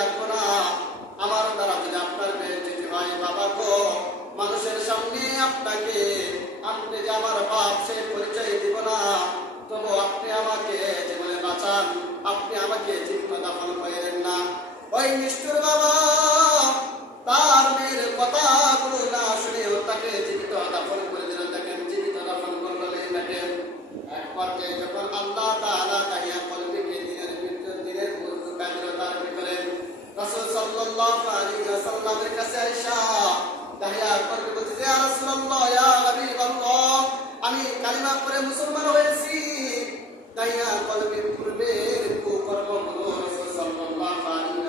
রাখবো না। আমার দ্বারা যদি আপনার বেইজ্জতি হয় বাবা গো, মানুষের সামনে আপনাকে, আপনি যে আমার বাপ সে পরিচয় দিব না, তবু আপনি আমাকে জীবনে বাঁচান, আপনি আমাকে জীবিত দাফন করেন না। ওই নিষ্ঠুর বাবা তার মেয়ের কথাগুলো না শুনেও তাকে জীবিত দাফন করে দিল। দেখেন জীবিত দাফন করলো মেয়েটাকে। এক পর্যায়ে যখন আল্লাহ তাআলা তাহিয়া কলবিকে দিনের বুজুর্গ কাজল তার ভিতরে রাসূল সাল্লাল্লাহু আলাইহি ওয়াসাল্লামের কাছে আয়েশা তাহিয়া কলবি বলছে, ইয়া রাসূলুল্লাহ, ইয়া হাবিবাল্লাহ, আমি কালিমা পড়ে মুসলমান হয়েছি। তাহিয়া কলবির পূর্বের কুকর্মগুলো রাসূল সাল্লাল্লাহু আলাইহি